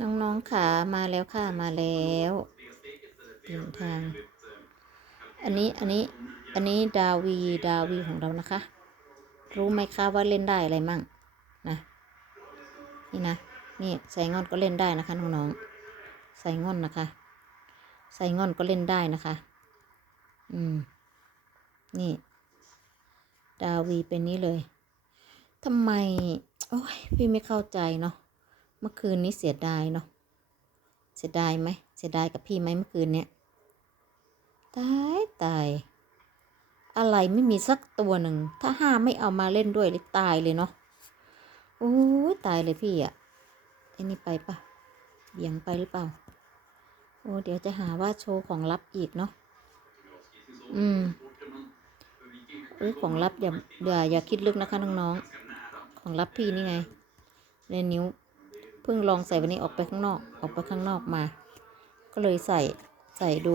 น้องๆขามาแล้วค่ะมาแล้วเดินทาง อันนี้อันนี้อันนี้ดาวีดาวีของเรานะคะ รู้ไหมคะว่าเล่นได้อะไรมั่งนะนี่นะนี่ไซงอนก็เล่นได้นะคะน้องๆไซงอนนะคะไซงอนก็เล่นได้นะคะ อืม นี่ ดาวีเป็นนี้เลยทำไม โอ้ยพี่ไม่เข้าใจเนาะ มื่อคืนนี้เสียดายเนาะ เสียดายไหม เสียดายกับพี่ไหมเมื่อคืนเนี้ย ตายตาย อะไรไม่มีสักตัวหนึ่ง ถ้าห้าไม่เอามาเล่นด้วยเลยตายเลยเนาะ โอ้ยตายเลยพี่อะไอ้นี่ไปปะเบี่ยงไปหรือเปล่า โอ้เดี๋ยวจะหาว่าโชว์ของลับอีกเนาะ อืมเอ้ยของลับอย่าอย่าอย่าคิดลึกนะคะน้องๆ ของลับพี่นี่ไงในนิ้ว เพิ่งลองใส่วันนี้ออกไปข้างนอก ออกไปข้างนอกมา ก็เลยใส่ใส่ดู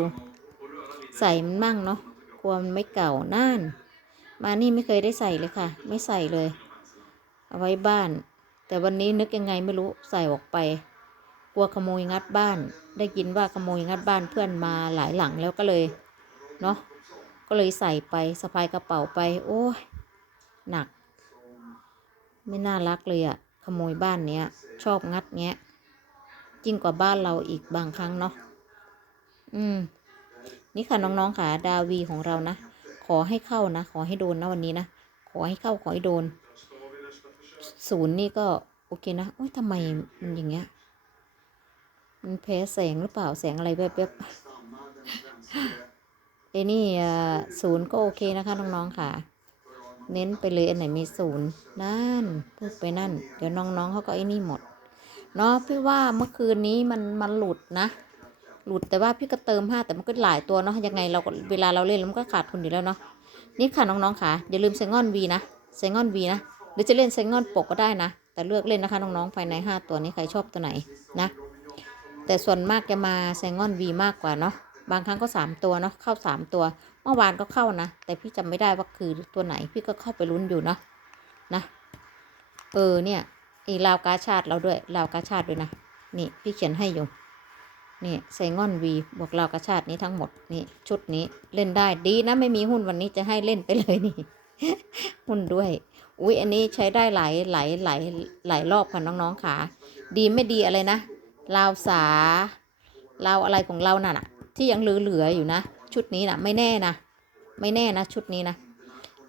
ใส่มันมั่งเนาะกลัวมันไม่เก่าน่าน มานี่ไม่เคยได้ใส่เลยค่ะ ไม่ใส่เลย เอาไว้บ้าน แต่วันนี้นึกยังไงไม่รู้ใส่ออกไป กลัวขโมยงัดบ้าน ได้ยินว่าขโมยงัดบ้านเพื่อนมาหลายหลังแล้วก็เลยเนาะก็เลยใส่ไปสะพายกระเป๋าไป โอ้ยหนัก ไม่น่ารักเลยอะข โมยบ้านเนี้ย ชอบงัดเงี้ยยิ่งกว่าบ้านเราอีกบางครั้งเนาะอืม นี่ค่ะน้องๆค่ะดาวีของเรานะ ขอให้เข้านะ ขอให้โดนนะวันนี้นะ ขอให้เข้าขอให้โดน ศูนย์นี่ก็โอเคนะโอ้ยทำไมมันอย่างเงี้ย มันแพ้แสงหรือเปล่าแสงอะไรแบบแบบๆเอ้นี่ศูนย์ก็โอเคนะคะน้องๆค่ะ เน้นไปเลยอันไหนมีศูนย์นั่นพูดไปนั่น เดี๋ยวน้องๆเขาก็ไอ้นี่หมดเนาะพี่ว่าเมื่อคืนนี้มันมันหลุดนะ หลุดแต่ว่าพี่ก็เติมห้าแต่มันก็หลายตัวเนาะยังไงเราก็เวลาเราเล่นแล้วมันก็ขาดทุนอยู่แล้วเนาะนี่ค่ะน้องๆค่ะอย่าลืมไซงอนวีนะไซงอนวีนะหรือจะเล่นไซงอนปกก็ได้นะ แต่เลือกเล่นนะคะน้องๆภายในห้าตัวนี้ใครชอบตัวไหนนะ แต่ส่วนมากจะมาไซงอนวีมากกว่าเนาะ บางครั้งก็สามตัวเนาะเข้าสามตัว เมื่อวานก็เข้านะ แต่พี่จำไม่ได้ว่าคือตัวไหนพี่ก็เข้าไปลุ้นอยู่เนาะนะเออเนี่ยอีลาวกาชาติเราด้วยลาวกาชาติด้วยนะนี่พี่เขียนให้อยู่นี่ไซงอนวีบวกลาวกระชาตินี้ทั้งหมดนี่ชุดนี้เล่นได้ดีนะไม่มีหุ้นวันนี้จะให้เล่นไปเลยนี่หุ้นด้วย อุ้ยอันนี้ใช้ได้หลายหลายหลายหลายรอบค่ะน้องๆค่ะดีไม่ดีอะไรนะลาวสาลาวอะไรของเราน่ะนะ ที่ยังเหลือๆอยู่นะ ชุดนี้นะไม่แน่นะ ไม่แน่นะ ชุดนี้นะ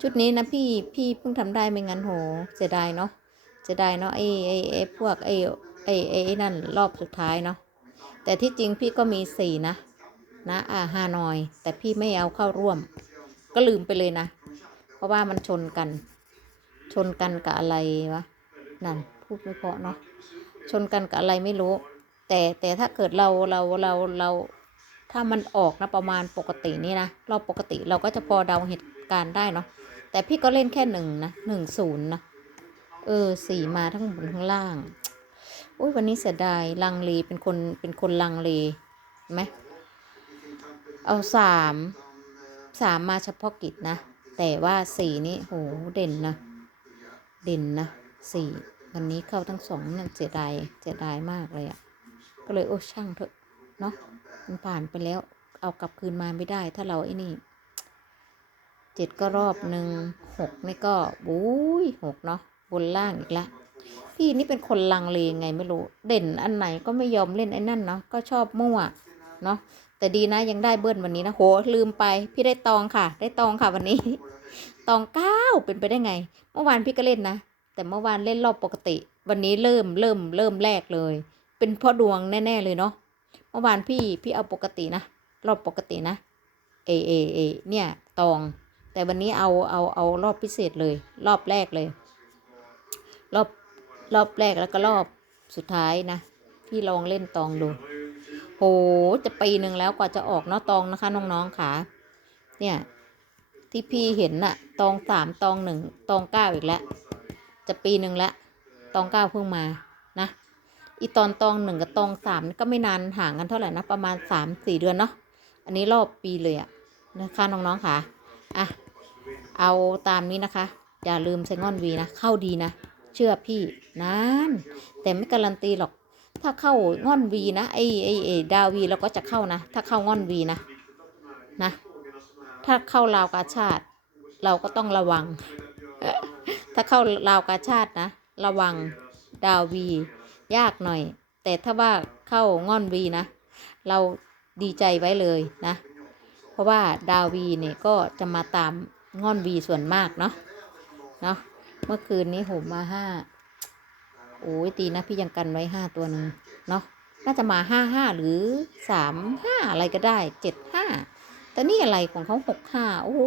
ชุดนี้นะพี่พี่เพิ่งทำได้ไม่งั้นโหเสียดายเนาะเสียดายเนาะไอ้ไอ้ไอ้พวกไอ้ไอ้ไอ้นั่นรอบสุดท้ายเนาะแต่ที่จริงพี่ก็มีสี่นะนะอ่าฮานอย แต่พี่ไม่เอาเข้าร่วม ก็ลืมไปเลยนะ เพราะว่ามันชนกัน ชนกันกับอะไรวะนั่นพูดไม่เพราะเนาะชนกันกับอะไรไม่รู้ แต่แต่ถ้าเกิดเราเราเราเรา ถ้ามันออกนะประมาณปกตินี่นะรอบปกติเราก็จะพอเดาเหตุการณ์ได้เนาะแต่พี่ก็เล่นแค่หนึ่งนะหนึ่งศูนย์นะเออสี่มาทั้งบนทั้งล่างอุ้ยวันนี้เสียดายลังเลเป็นคนเป็นคนลังเลไหมเอาสามสามมาเฉพาะกิจนะ แต่ว่าสี่นี่โหเด่นนะ เด่นนะสี่วันนี้เข้าทั้งสองนั่นเสียดายเสียดายมากเลยอะ่ะ ก็เลยโอ้ช่างเถอะ เนาะ มันผ่านไปแล้ว เอากลับคืนมาไม่ได้ ถ้าเราไอ้นี่เจ็ดก็รอบหนึ่งหกนี่ก็บุ้ยหกเนาะบนล่างอีกละพี่นี่เป็นคนลังเลไงไม่รู้ เด่นอันไหนก็ไม่ยอมเล่นไอ้นั่นเนาะก็ชอบมั่วเนาะแต่ดีนะยังได้เบิ้ลวันนี้นะโหลืมไป พี่ได้ตองค่ะ ได้ตองค่ะวันนี้ ตองเก้าเป็นไปได้ไง เมื่อวานพี่ก็เล่นนะแต่เมื่อวานเล่นรอบปกติ วันนี้เริ่มเริ่มเริ่มแรกเลย เป็นเพ่อดวงแน่ ๆ เลยเนาะ เมื่อวานพี่พี่เอาปกตินะรอบปกตินะเอเอเอเนี่ยตอง แต่วันนี้เอาเอาเอารอบพิเศษเลย รอบแรกเลย รอบรอบแรกแล้วก็รอบสุดท้ายนะ พี่ลองเล่นตองดูโหจะปีหนึ่งแล้วกว่าจะออกเนาะตองนะคะน้องๆค่ะ เนี่ยที่พี่เห็นน่ะ ตองสามตองหนึ่งตองเก้าอีกแล้ว จะปีหนึ่งแล้ว ตองเก้าเพิ่งมา อีตอนตองหนึ่งกับตองสามก็ไม่นานห่างกันเท่าไหร่นะประมาณสามสี่เดือนเนาะอันนี้รอบปีเลยอะนะคะน้องๆค่ะอะเอาตามนี้นะคะ อย่าลืมไซงอนวีนะเข้าดีนะ เชื่อพี่นานแต่ไม่การันตีหรอก ถ้าเข้างอนวีนะไอไอไอดาววีเราก็จะเข้านะ ถ้าเข้างอนวีนะนะถ้าเข้าลาวกาชาติ เราก็ต้องระวัง ถ้าเข้าลาวกาชาตินะ ระวังดาววี ยากหน่อย แต่ถ้าว่าเข้าง่อนวีนะ เราดีใจไว้เลยนะ เพราะว่าดาววีเนี่ยก็จะมาตามง่อนวีส่วนมากเนาะเนาะเมื่อคืนนี้โหมมาห้าโอ้ยตีนะพี่ยังกันไว้ห้าตัวหนึ่งเนาะน่าจะมาห้าห้าหรือสามห้าอะไรก็ได้เจ็ดห้าแต่นี่อะไรของเขาหกห้าโอ้โห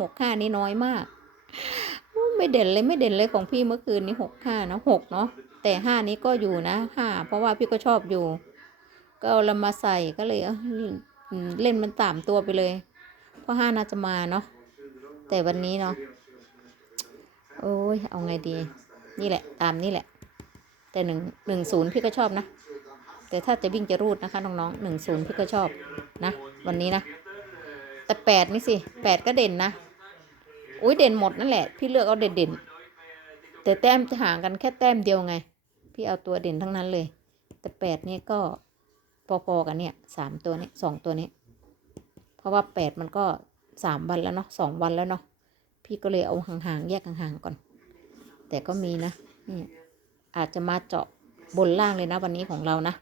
หกห้านี่น้อยมาก ไม่เด่นเลยไม่เด่นเลยของพี่เมื่อคืนนี้หกห้านะหกเนาะ แต่ห้านี้ก็อยู่นะห้าเพราะว่าพี่ก็ชอบอยู่ ก็เอาละมาใส่ก็เลยเออเล่นมันตามตัวไปเลย เพราะห้าน่าจะมาเนาะแต่วันนี้เนาะโอ้ยเอาไงดี นี่แหละ ตามนี่แหละ แต่หนึ่งหนึ่งศูนย์พี่ก็ชอบนะ แต่ถ้าจะวิ่งจะรูดนะคะน้องๆหนึ่งศูนย์พี่ก็ชอบนะวันนี้นะแต่แปดนี่สิแปดก็เด่นนะอุ้ยเด่นหมดนั่นแหละ พี่เลือกเอาเด่นเด่น แต่แต้มจะห่างกันแค่แต้มเดียวไง พี่เอาตัวเด่นทั้งนั้นเลย แต่แปดนี่ก็พอๆกันเนี่ยสามตัวนี้สองตัวนี้ เพราะว่าแปดมันก็สามวันแล้วเนาะสองวันแล้วเนาะพี่ก็เลยเอาห่างๆแยกห่างๆก่อน แต่ก็มีนะนี่อาจจะมาเจาะบนล่างเลยนะวันนี้ของเรานะ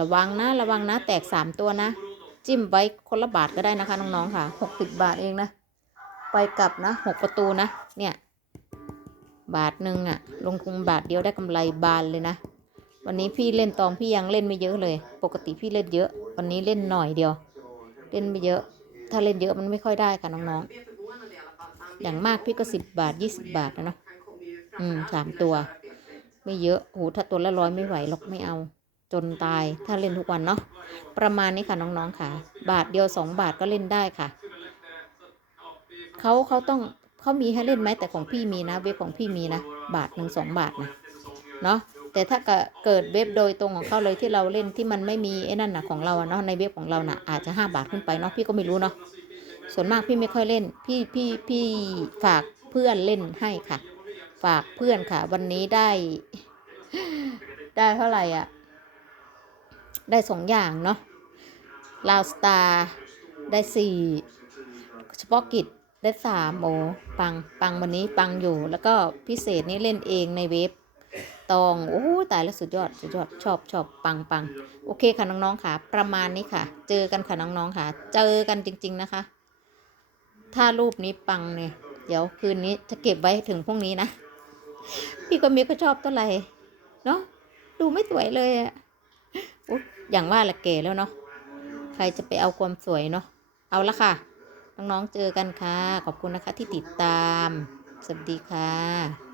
ระวังนะระวังนะ แตกสามตัวนะ จิ้มไว้คนละบาทก็ได้นะคะน้องๆค่ะหกสิบบาทเองนะ ไปกลับนะหกประตูนะเนี่ย บาทหนึ่งอะลงทุนบาทเดียวได้กำไรบานเลยนะ วันนี้พี่เล่นตองพี่ยังเล่นไม่เยอะเลย ปกติพี่เล่นเยอะ วันนี้เล่นหน่อยเดียว เล่นไม่เยอะ ถ้าเล่นเยอะมันไม่ค่อยได้ค่ะน้องๆ อย่างมากพี่ก็สิบบาทยี่สิบบาทนะเนาะ อืมสามตัว ไม่เยอะโหถ้าตัวละร้อยไม่ไหวหรอกไม่เอา จนตายถ้าเล่นทุกวันเนาะ ประมาณนี้ค่ะน้องๆค่ะ บาทเดียวสองบาทก็เล่นได้ค่ะ เขาเขาต้อง เขามีให้เล่นไหมแต่ของพี่มีนะ เว็บของพี่มีนะ บาทหนึ่งสองบาทนะเนาะแต่ถ้าเกิดเว็บโดยตรงของเขาเลยที่เราเล่นที่มันไม่มีไอ้นั่นนะของเราอะเนาะในเว็บของเราน่ะอาจจะห้าบาทขึ้นไปเนาะพี่ก็ไม่รู้เนาะส่วนมากพี่ไม่ค่อยเล่น พี่พี่พี่ฝากเพื่อนเล่นให้ค่ะ ฝากเพื่อนค่ะ วันนี้ได้ ได้เท่าไหร่อะ ได้สองอย่างเนาะลาวสตาร์ได้สี่เฉพาะกิจ ได้สามโอปังปังวันนี้ปังอยู่ แล้วก็พิเศษนี่เล่นเองในเว็บตองโอ้ตายแล้วสุดยอดสุดยอดชอบชอบปังปังโอเคค่ะน้องๆค่ะ ประมาณนี้ค่ะ เจอกันค่ะน้องๆค่ะ เจอกันจริง ๆนะคะ ถ้ารูปนี้ปังเนี่ย เดี๋ยวคืนนี้จะเก็บไว้ถึงพรุ่งนี้นะพี่ก็มีก็ชอบเท่าไหร่เนาะดูไม่สวยเลยอะอย่างว่าละแก่แล้วเนาะใครจะไปเอาความสวยเนาะเอาละค่ะ น้องๆเจอกันค่ะ ขอบคุณนะคะที่ติดตาม สวัสดีค่ะ